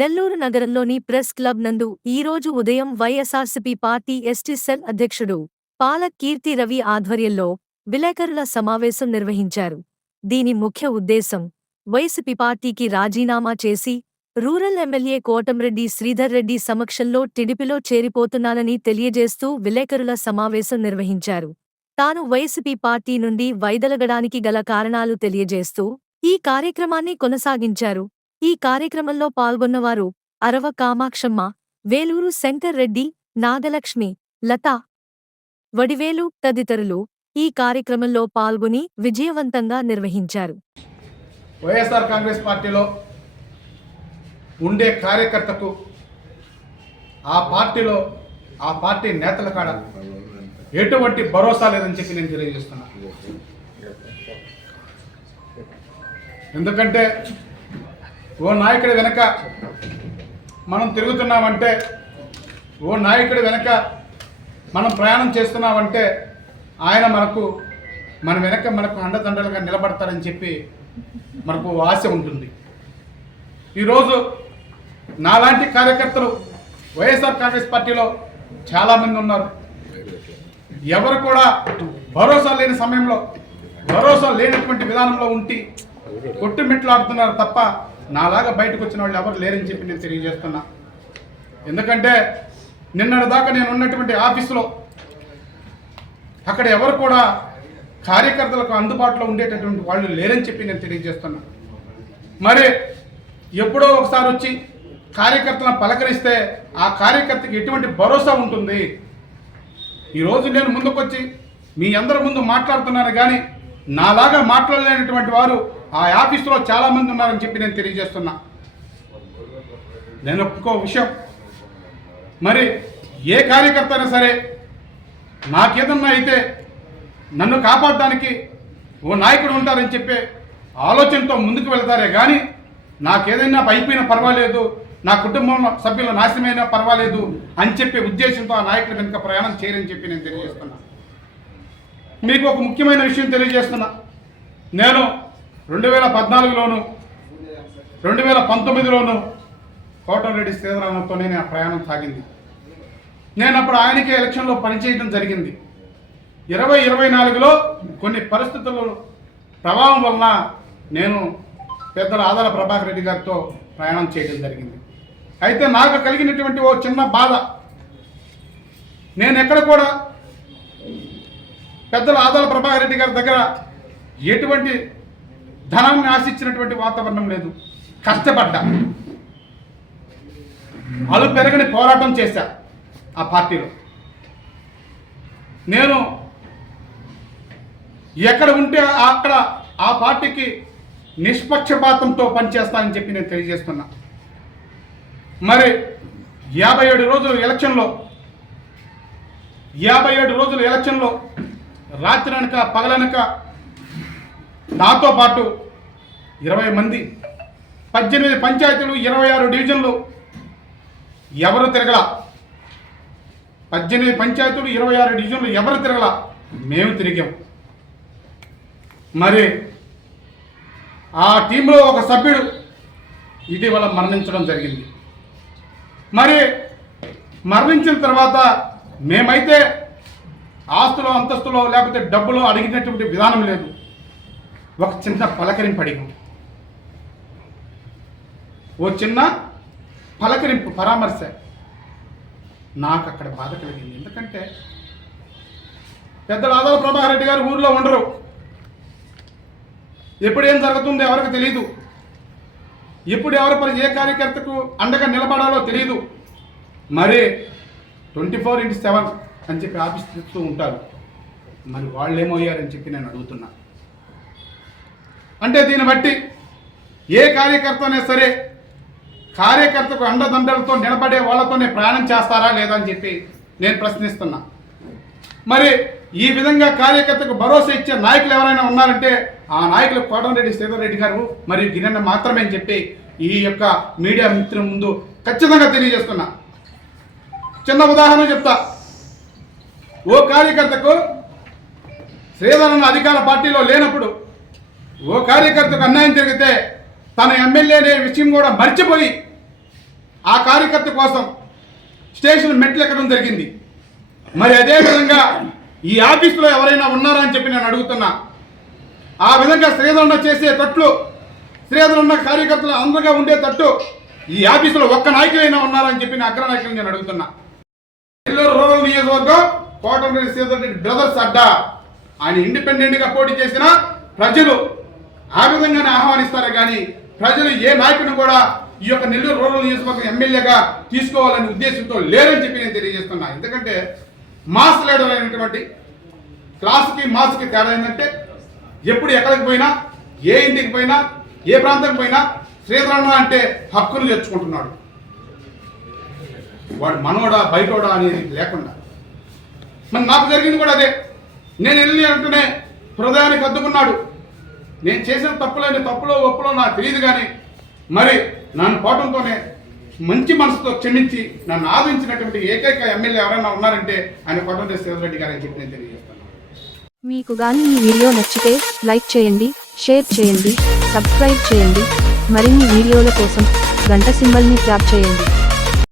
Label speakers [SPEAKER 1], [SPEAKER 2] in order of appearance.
[SPEAKER 1] నెల్లూరు నగరంలోని press club నందు ఈరోజు ఉదయం వైఎస్ఆర్సీపీ పార్టీ ఎస్టీ సెల్ అధ్యక్షుడు పాల కీర్తి రవి ఆధ్వర్యంలో విలేకరుల సమావేశం నిర్వహించారు దీని ముఖ్య ఉద్దేశం వైసీపీ పార్టీకి రాజీనామా చేసి రూరల్ ఎమ్మెల్యే కోటంరెడ్డి శ్రీధర్ రెడ్డి సమక్షంలో టిడిపిలో చేరిపోతున్నానని తెలియజేస్తూ విలేకరుల సమావేశం నిర్వహించారు తాను వైసీపీ పార్టీ నుండి వైదొలగడానికి గల కారణాలు తెలియజేస్తూ ఈ కార్యక్రమాన్ని కొనసాగించారు ఈ కార్యక్రమంలో పాల్గొన్నవారు అరవ కామాక్షమ్మ వేలూరు శంకర్ రెడ్డి నాగలక్ష్మి లత వడివేలు తదితరులు ఈ కార్యక్రమంలో పాల్గొని విజయవంతంగా నిర్వహించారు
[SPEAKER 2] వైఎస్ఆర్ కాంగ్రెస్ పార్టీలో ఉండే కార్యకర్తకు ఆ పార్టీలో ఆ పార్టీ నేతల కాడ ఎటువంటి భరోసా లేదని చెప్పి నేను తెలియజేస్తున్నా ఎందుకంటే ఓ నాయకుడి వెనక మనం తిరుగుతున్నామంటే ఓ నాయకుడి వెనక మనం ప్రయాణం చేస్తున్నామంటే ఆయన మనకు మన వెనక మనకు అండదండలుగా నిలబడతారని చెప్పి మనకు ఆశ ఉంటుంది ఈరోజు నాలాంటి కార్యకర్తలు వైఎస్ఆర్ కాంగ్రెస్ పార్టీలో చాలామంది ఉన్నారు ఎవరు కూడా భరోసా లేని సమయంలో భరోసా లేనటువంటి విధానంలో ఉంటే కొట్టుమిట్లాడుతున్నారు తప్ప నాలాగా బయటకు వచ్చిన వాళ్ళు ఎవరు లేరని చెప్పి నేను తెలియజేస్తున్నా ఎందుకంటే నిన్నటి దాకా నేను ఉన్నటువంటి ఆఫీసులో అక్కడ ఎవరు కూడా కార్యకర్తలకు అందుబాటులో ఉండేటటువంటి వాళ్ళు లేరని చెప్పి నేను తెలియజేస్తున్నా మరి ఎప్పుడో ఒకసారి వచ్చి కార్యకర్తలను పలకరిస్తే ఆ కార్యకర్తకి ఎటువంటి భరోసా ఉంటుంది ఈరోజు నేను ముందుకొచ్చి మీ అందరి ముందు మాట్లాడుతున్నాను కానీ నాలాగా మాట్లాడలేనటువంటి వారు ఆ ఆఫీసులో చాలామంది ఉన్నారని చెప్పి నేను తెలియజేస్తున్నా నేను ఒప్పుకో విషయం మరి ఏ కార్యకర్త అయినా సరే నాకేదన్నా అయితే నన్ను కాపాడడానికి ఓ నాయకుడు ఉంటారని చెప్పే ఆలోచనతో ముందుకు వెళ్తారే కానీ నాకేదైనా అయిపోయినా పర్వాలేదు నా కుటుంబం సభ్యుల నాశనమైనా పర్వాలేదు అని చెప్పే ఉద్దేశంతో ఆ నాయకుడు కనుక ప్రయాణం చేయరని చెప్పి నేను తెలియజేస్తున్నాను మీకు ఒక ముఖ్యమైన విషయం తెలియజేస్తున్నా నేను రెండు వేల పద్నాలుగులోను రెండు వేల పంతొమ్మిదిలోను కోటరెడ్డి శ్రీధరామతోనే నా ప్రయాణం సాగింది నేను అప్పుడు ఆయనకి ఎలక్షన్లో పనిచేయడం జరిగింది ఇరవై ఇరవై నాలుగులో కొన్ని పరిస్థితుల ప్రభావం వలన నేను పెద్దల ఆదాల ప్రభాకర్ రెడ్డి గారితో ప్రయాణం చేయడం జరిగింది అయితే నాకు కలిగినటువంటి ఓ చిన్న బాధ నేను ఎక్కడ కూడా పెద్దలు ఆదాల ప్రభాకర్ రెడ్డి గారి దగ్గర ఎటువంటి ధనాన్ని ఆశించినటువంటి వాతావరణం లేదు కష్టపడ్డా అలు పెరగని పోరాటం చేశా ఆ పార్టీలో నేను ఎక్కడ ఉంటే అక్కడ ఆ పార్టీకి నిష్పక్షపాతంతో పనిచేస్తానని చెప్పి నేను తెలియజేస్తున్నా మరి యాభై ఏడు రోజుల ఎలక్షన్లో యాభై ఏడు రోజుల ఎలక్షన్లో రాత్రి వెనుక పగలనక నాతో పాటు ఇరవై మంది పద్దెనిమిది పంచాయతీలు ఇరవై ఆరు డివిజన్లు ఎవరు తిరగల పద్దెనిమిది పంచాయతీలు ఇరవై ఆరు డివిజన్లు ఎవరు తిరగల మేము తిరిగాం మరి ఆ టీంలో ఒక సభ్యుడు ఇటీవల మరణించడం జరిగింది మరి మరణించిన తర్వాత మేమైతే ఆస్తులో అంతస్తులో లేకపోతే డబ్బులో అడిగినటువంటి విధానం లేదు ఒక చిన్న పలకరింపు అడిగాం ఓ చిన్న పలకరింపు పరామర్శ నాకు అక్కడ బాధ కలిగింది ఎందుకంటే పెద్ద రాధాల ప్రభాకర్ రెడ్డి గారు ఊర్లో ఉండరు ఎప్పుడు ఏం జరుగుతుందో ఎవరికి తెలియదు ఎప్పుడు ఎవరి పని ఏ కార్యకర్తకు అండగా నిలబడాలో తెలియదు మరి ట్వంటీ ఫోర్ ఇంటూ సెవెన్ అని చెప్పి ఆపిస్తూ ఉంటారు మరి వాళ్ళు ఏమయ్యారని చెప్పి నేను అడుగుతున్నా అంటే దీన్ని బట్టి ఏ కార్యకర్తనే సరే కార్యకర్తకు అండదండలతో నిలబడే వాళ్ళతోనే ప్రయాణం చేస్తారా లేదా అని చెప్పి నేను ప్రశ్నిస్తున్నా మరి ఈ విధంగా కార్యకర్తకు భరోసా ఇచ్చే నాయకులు ఎవరైనా ఉన్నారంటే ఆ నాయకులు కోటంరెడ్డి శ్రీధర్ రెడ్డి గారు మరియు గిరిన్న మాత్రమే అని చెప్పి ఈ యొక్క మీడియా మిత్రుల ముందు ఖచ్చితంగా తెలియజేస్తున్నా చిన్న ఉదాహరణ చెప్తా ఓ కార్యకర్తకు శ్రీధరన్న అధికార పార్టీలో లేనప్పుడు ఓ కార్యకర్తకు అన్యాయం జరిగితే తన ఎమ్మెల్యే అనే విషయం కూడా మర్చిపోయి ఆ కార్యకర్త కోసం స్టేషన్ మెట్లు ఎక్కడం జరిగింది మరి అదేవిధంగా ఈ ఆఫీసులో ఎవరైనా ఉన్నారా అని చెప్పి నేను అడుగుతున్నా ఆ విధంగా శ్రీధరన్న చేసే తట్లు శ్రీధరన్న కార్యకర్తలు అందరుగా ఉండే తట్టు ఈ ఆఫీసులో ఒక్క నాయకులైనా ఉన్నారని చెప్పి అగ్ర నాయకులు నేను అడుగుతున్నా రూరల్ నియోజకవర్గం కోటమిరెడ్డి శ్రీధర్ రెడ్డి బ్రదర్స్ అడ్డా ఆయన ఇండిపెండెంట్గా పోటీ చేసిన ప్రజలు ఆ విధంగానే ఆహ్వానిస్తారు కానీ ప్రజలు ఏ నాయకుడిని కూడా ఈ యొక్క నెల్లూరు రూరల్ నియోజకవర్గం ఎమ్మెల్యేగా తీసుకోవాలనే ఉద్దేశంతో లేరని చెప్పి నేను తెలియజేస్తున్నా ఎందుకంటే మాస్ లీడర్ అయినటువంటి క్లాస్కి మాస్కి తేడా ఏంటంటే ఎప్పుడు ఎక్కడికి పోయినా ఏ ఇంటికి పోయినా ఏ ప్రాంతానికి పోయినా శ్రీధరణ అంటే హక్కును తెచ్చుకుంటున్నాడు వాడు మనోడా బయటోడా అనేది లేకుండా మరి నాకు జరిగింది కూడా అదే నేను వెళ్ళి అంటూనే హృదయానికి అద్దుకున్నాడు నేను చేసిన తప్పులేని తప్పులో ఒప్పులో నాకు తెలియదు కానీ మరి నన్ను పోవడంతోనే మంచి మనసుతో క్షమించి నన్ను ఆదరించినటువంటి ఏకైక ఎమ్మెల్యే ఎవరైనా ఉన్నారంటే ఆయన కొట్టండి శివరెడ్డి గారు అని చెప్పి నేను తెలియజేస్తాను
[SPEAKER 3] మీకు కానీ ఈ వీడియో నచ్చితే లైక్ చేయండి షేర్ చేయండి సబ్స్క్రైబ్ చేయండి మరిన్ని వీడియోల కోసం గంట సింబల్ని ట్యాప్ చేయండి